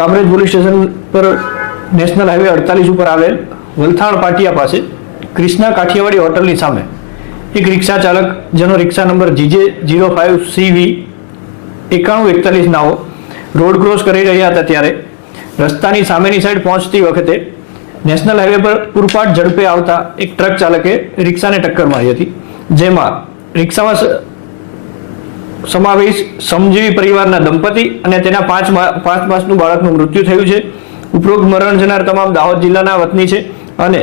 Kamrej police station પર national highway 48 ઉપર આવેલ વલથાણ પાટિયા પાસે ક્રિષ્ના કાઠિયાવાડી હોટલની સામે એક રિક્ષા ચાલક જેનો રિક્ષા નંબર GJ05CV 9141 નાઓ રોડ ક્રોસ કરી રહ્યા હતા ત્યારે રસ્તાની સામેની સાઈડ પહોંચતી વખતે નેશનલ હાઈવે પર પૂરપાટ ઝડપે આવતા એક ટ્રક ચાલકે રિક્ષાને ટક્કર મારી હતી, જેમાં રિક્ષામાં સમાવેશ શ્રમજીવી પરિવારના દંપતી અને તેના 5 માસનું બાળકનું મૃત્યુ થયું છે. ઉપરોક્ત મરણ જનાર તમામ દાહોદ જિલ્લાના વતની છે અને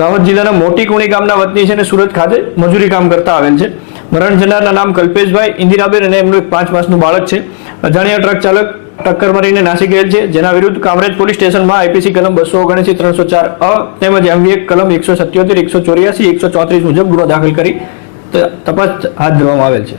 દાહોદ જિલ્લાના મોટી કુણી ગામના વતની છે અને સુરત ખાતે મજૂરી કામ કરતા આવેલ છે. મરણ જનારના નામ કલ્પેશભાઈ, ઇન્દિરાબેન અને એમનું એક 5 માસનું બાળક છે. અજાણ્યા ટ્રક ચાલક ટક્કર મારીને નાસી ગયેલ છે, જેના વિરુદ્ધ કામરેજ પોલીસ સ્ટેશનમાં IPC કલમ 279 304 અ તેમજ MVA કલમ 177 184 134 મુજબ ગુનો દાખલ કરી તપાસ હાથ ધરવામાં આવેલ છે.